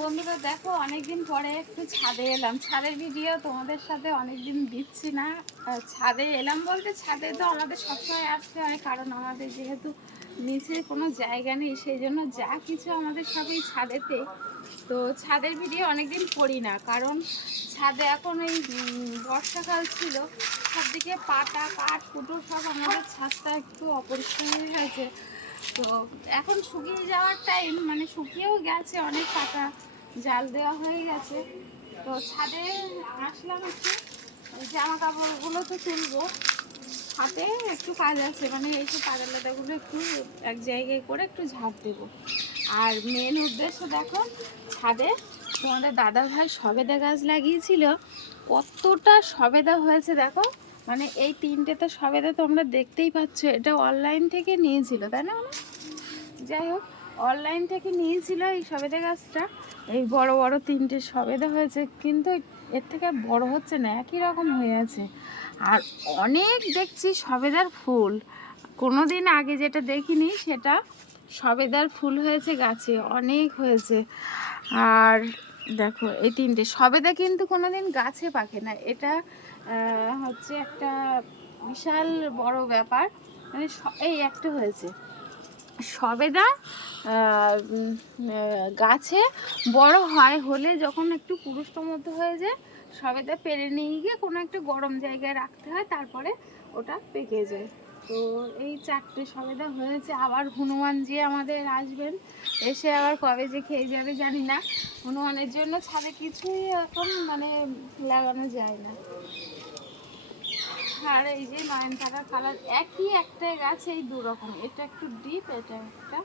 বন্ধুরা দেখো, অনেকদিন পরে একটু ছাদে এলাম। ছাদের ভিডিও তোমাদের সাথে অনেকদিন দিচ্ছি না। ছাদে এলাম বলতে, ছাদে তো আমাদের সবসময় আসতে হয়, কারণ আমাদের যেহেতু নিচে কোনো জায়গা নেই, সেই জন্য যা কিছু আমাদের সবই ছাদেতে। তো ছাদের ভিডিও অনেকদিন করি না, কারণ ছাদে এখন এই বর্ষাকাল ছিল, সবদিকে পাটা কাঠ কুটো সব আমাদের ছাদটা একটু অপরিষ্কার হয়ে গেছে। তো এখন শুকিয়ে যাওয়ার টাইম, মানে শুকিয়েও গেছে, অনেক পাতা জাল দেওয়া হয়ে গেছে। তো ছাদে আসলাম, একটু জামা কাপড়গুলো তো তুলবো, হাতে একটু কাজ আছে, মানে এই যে পাতা লাটাগুলো একটু এক জায়গায় করে একটু ঝাড় দেবো। আর মেন উদ্দেশ্য দেখো, ছাদে তোমাদের দাদা ভাই সবেদা গাছ লাগিয়েছিল, কতটা সবেদা হয়েছে দেখো। মানে এই তিনটেতে সবেদা তোমরা দেখতেই পাচ্ছ, এটা অনলাইন থেকে নিয়েছিল, তাই না? যাই হোক, অনলাইন থেকে নিয়েছিল এই সবেদা গাছটা। এই বড় বড় তিনটে সবেদা হয়েছে, কিন্তু এর থেকে বড় হচ্ছে না, একই রকম হয়ে আছে। আর অনেক দেখছি সবেদার ফুল, কোনো দিন আগে যেটা দেখিনি সেটা সবেদার ফুল হয়েছে গাছে, অনেক হয়েছে। আর দেখো এই তিনটে সবেদা কিন্তু কোনো দিন গাছে পাকে না, এটা হচ্ছে একটা বিশাল বড় ব্যাপার। মানে এই একটা হয়েছে সবেদা গাছে বড় হয়, হলে যখন একটু পুরুষ্ট মতো হয়ে যায়, সবেদা পেরে নিয়ে গিয়ে কোনো একটা গরম জায়গায় রাখতে হয়, তারপরে ওটা পেকে যায়। তো এই চারটে সবেদা হয়েছে। আবার হনুমানজি আমাদের আসবেন, এসে আবার কবে যে খেয়ে যাবে জানি না। হনুমানের জন্য ছাদে কিছুই এখন মানে লাগানো যায় না। আর এই যে নয়নতারা কালার, একই একটা গাছ, এই দু রকম, এটা একটু ডিপ, এটা একটা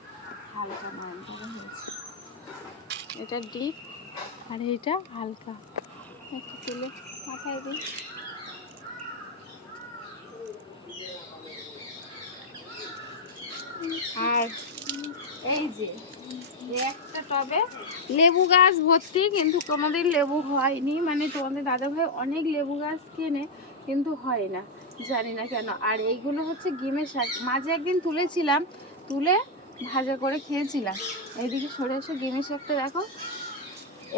হালকা নয়নতারা হয়েছে। এটা ডিপ আর এটা হালকা। একটু তুলে মাথায় দিই। আর এই যে একটা টবে লেবু গাছ ভর্তি, কিন্তু কোনোদিন লেবু হয়নি। মানে তোমাদের দাদাভাই অনেক লেবু গাছ কেনে, কিন্তু হয় না, জানি না কেন। আর এইগুলো হচ্ছে গিমে শাক, মাঝে একদিন তুলেছিলাম, তুলে ভাজা করে খেয়েছিলাম। এইদিকে সরে এসে গিমে শাকটা দেখো,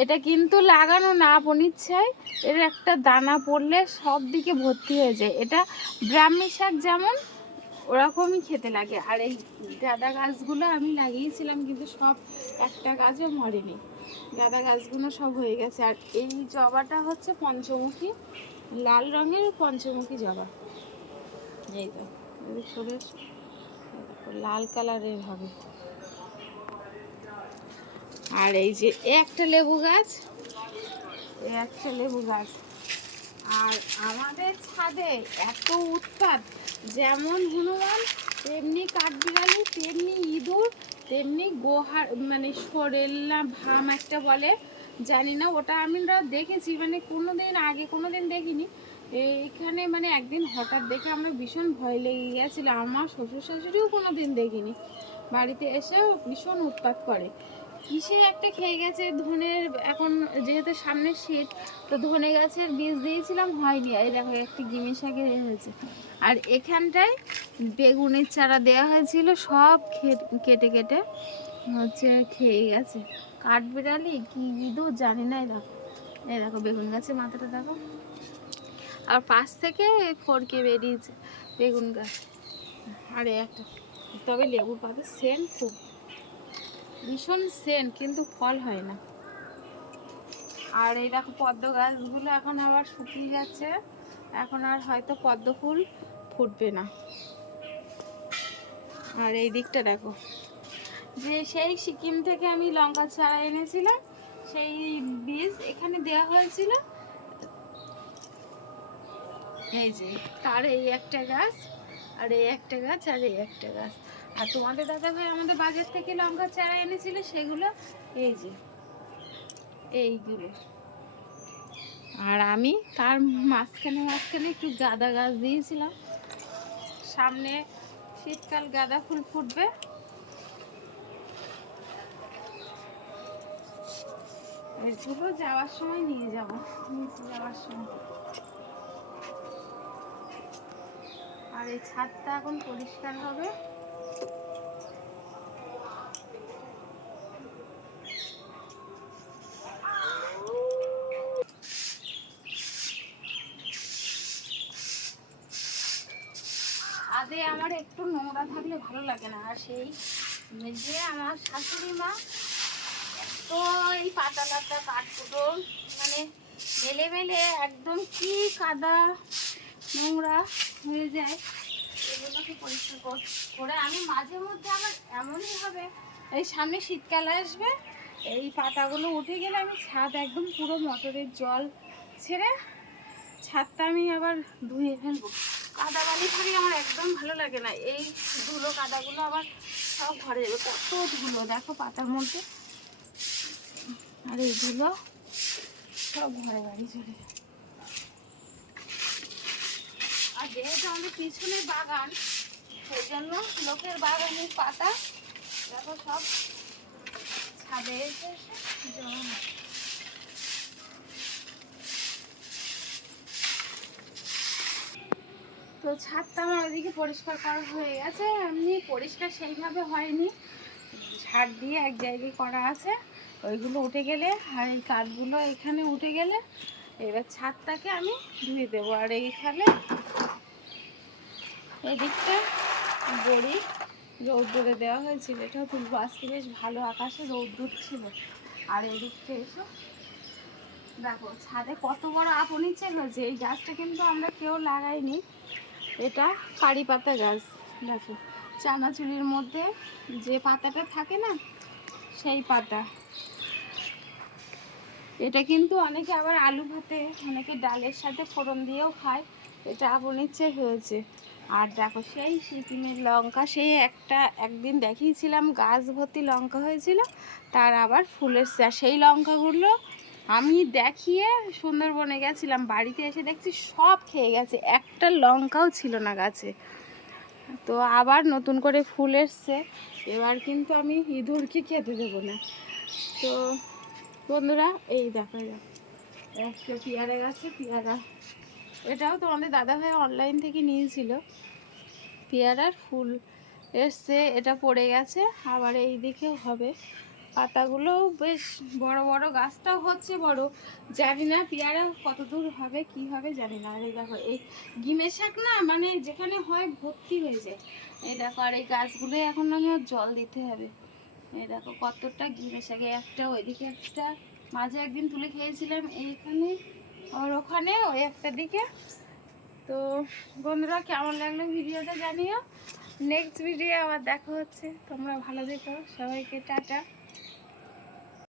এটা কিন্তু লাগানো না অনিচ্ছায়, এর একটা দানা পড়লে সব দিকে ভর্তি হয়ে যায়। এটা ব্রাহ্মী শাক যেমন ওরকমই খেতে লাগে। আর এই গাঁদা গাছগুলো আমি লাগিয়েছিলাম, কিন্তু সব একটা গাছও মরেনি, গাঁদা গাছগুলো সব হয়ে গেছে। আর এই জবাটা হচ্ছে পঞ্চমুখী, লাল রঙের পঞ্চমুখী জবা। এই তো সরে লাল কালারের হবে। আর এই যে একটা লেবু গাছ, একটা লেবু গাছ। আর আমাদের ছাদে এত উৎপাত, যেমন হনুমান তেমনি কাঠবিড়ালি, তেমনি ইঁদুর, তেমনি গোহার মানে সরেল্লা ভাম একটা বলে, জানি না, ওটা আমরা দেখেছি, মানে কোনো দিন আগে কোনো দিন দেখিনি। এখানে মানে একদিন হঠাৎ দেখে আমরা ভীষণ ভয় লেগে গিয়েছিল, আমার শ্বশুর শাশুড়িও কোনো দিন দেখিনি, বাড়িতে এসেও ভীষণ উৎপাত করে। কিসে একটা খেয়ে গেছে ধনের, এখন যেহেতু সামনে শীত, তো ধনে গাছের বীজ দিয়েছিলাম, হয়নি। এই দেখো একটি গিমি শাকের হয়েছে। আর এখানটায় বেগুনের চারা দেওয়া হয়েছিল, সব কেটে কেটে হচ্ছে খেয়ে গেছে। কাঠবিড়ালি কি ইঁদুর জানি না। এই দেখো বেগুন গাছের মাথাটা দেখো, আর পাশ থেকে ফড়কে বেরিয়েছে বেগুন গাছ। আর একটা, তবে লেবুর পাতা সেন্ট খুব, ভীষণ সেন্ট, কিন্তু ফল হয় না। আর এই দেখো পদ্ম গাছগুলো এখন আবার শুকিয়ে যাচ্ছে, এখন আর হয়তো পদ্ম ফুল ফুটবে না। আর এই দিকটা দেখো, যে সেই সিকিম থেকে আমি লঙ্কা চারা এনেছিলাম, সেই বীজ এখানে দেওয়া হয়েছিল। এই যে তার এই একটা গাছ, আর এই একটা গাছ, আর এই একটা গাছ। আর তোমাদের দাদা ভাই আমাদের বাজার থেকে লঙ্কা চারা এনেছিল, সেগুলো এই যে এইগুলো। আর আমি তার মাঝখানে মাঝখানে একটু গাঁদা গাছ দিয়েছিলাম, সামনে শীতকাল গাঁদা ফুল ফুটবে। এগুলো যাওয়ার সময় নিয়ে যাব, নিচে যাওয়ার সময়। আর এই ছাদটা এখন পরিষ্কার হবে। ছাদে আমার একটু নোংরা থাকলে ভালো লাগে না। আর সেই যে আমার শাশুড়ি মা তো এই পাতা লাতা কাঠকুটো মানে মেলে মেলে একদম কি কাদা নোংরা হয়ে যায়, এগুলোকে পরিষ্কার করে আমি মাঝে মধ্যে আমার এমনই হবে, এই সামনে শীতকাল আসবে, এই পাতাগুলো উঠে গেলে আমি ছাদ একদম পুরো মোটরের জল ছেড়ে ছাদটা আমি আবার ধুয়ে ফেলবো। কাদা বালি থাকলে আমার একদম ভালো লাগে না। এই ধুলো কাদাগুলো আবার সব ঘরে যাবে। কত ধুলো দেখো পাতার মধ্যে, আর এই ধুলো সব ঘরে বাড়ি চলে যাবে। আর যেহেতু আমাদের পিছনে বাগান, সেই জন্য লোকের বাগানের পাতা দেখো সব ছাদে এসে জমা হয়। তো ছাদটা আমার ওইদিকে পরিষ্কার করা হয়ে গেছে, এমনি পরিষ্কার সেইভাবে হয়নি, ঝাড় দিয়ে এক জায়গায় করা আছে, ওইগুলো উঠে গেলে আর এই কাঠগুলো এখানে উঠে গেলে এবার ছাদটাকে আমি ধুয়ে দেবো। আর এইখানে এদিকটা বড়ি রৌদ্দুরে দেওয়া হয়েছিল, এটাও তুলবো আজকে, বেশ ভালো আকাশে রৌদ্দুর ছিল। আর এদিকটা এসো দেখো ছাদে কত বড় আপনি ছিল, যে এই গাছটা কিন্তু আমরা কেউ লাগাইনি, এটা কারি পাতা গাছ। দেখো চানাচুরির মধ্যে যে পাতাটা থাকে না, সেই পাতা। এটা কিন্তু অনেকে আবার আলু ভাতে, অনেকে ডালের সাথে ফোড়ন দিয়েও খায়, এটা আপনির চেয়ে হয়েছে। আর দেখো সেই সিকিমের লঙ্কা, সেই একদিন দেখিয়েছিলাম গাছ ভর্তি লঙ্কা হয়েছিল, তার আবার ফুলের সেই লঙ্কাগুলো আমি দেখিয়ে সুন্দরবনে গেছিলাম, বাড়িতে এসে দেখছি সব খেয়ে গেছে, একটা লঙ্কাও ছিল না গাছে। তো আবার নতুন করে ফুল এসছে, এবার কিন্তু আমি ইঁদুরকে খেতে দেবো না। তো বন্ধুরা এই দেখো একটা পেয়ারা গাছে পেয়ারা, এটাও তোমাদের দাদাভাই অনলাইন থেকে নিয়েছিল, পেয়ারার ফুল এসছে, এটা পড়ে গেছে, আবার এই দিকেও হবে। পাতাগুলো বেশ বড় বড়, গাছটাও হচ্ছে বড়, জানি না পেয়ারা কত দূর হবে কি হবে জানি না। আর এই দেখো এই গিমের শাক না, মানে যেখানে হয় ভর্তি হয়ে যায়। এই দেখো আর এই গাছগুলো এখন আমার জল দিতে হবে। এই দেখো কতটা গিমের শাকে, একটা ওইদিকে একটা, মাঝে একদিন তুলে খেয়েছিলাম এইখানে, আর ওখানে ওই একটা দিকে। তো বন্ধুরা কেমন লাগলো ভিডিওটা জানিও, নেক্সট ভিডিও আবার দেখা হচ্ছে, তোমরা ভালো থেকো, সবাইকে টাটা।